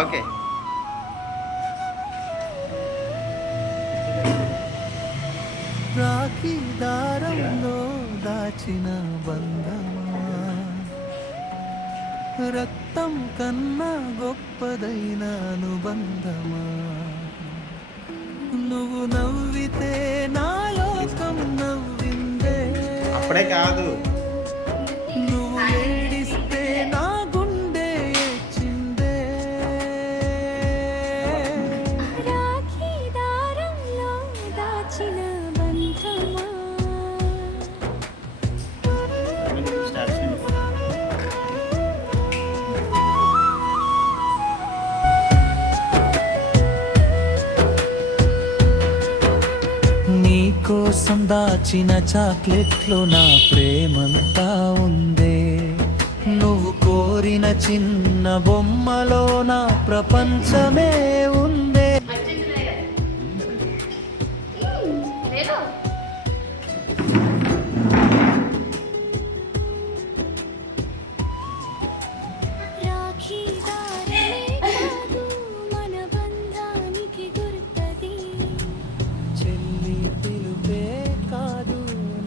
Okay. Rakhi దారంలో దాచిన బంధమా, రక్తం కన్నా గొప్పదైన అనుబంధమా, నువ్వు నవ్వితే నా లోకం నవ్విందే, అప్పుడే కాదు, నువ్వు ఏడిస్తే నా గుండె ఏడ్చిందే. రాఖీ దారంలో దాచిన బంధమా. స్టార్ట్ చేయండి. నీ కోసం దాచిన చాక్లెట్లో నా ప్రేమంతా ఉందే, నువ్వు కోరిన చిన్న బొమ్మలో నా ప్రపంచమే ఉందే. రాఖీ దారమే కాదు మన బంధానికి గుర్తది, చెల్లి పిలుపే కాదు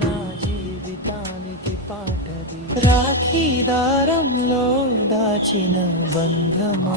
నా జీవితానికి పాటది. రాఖీ దారంలో దాచిన బంధమా.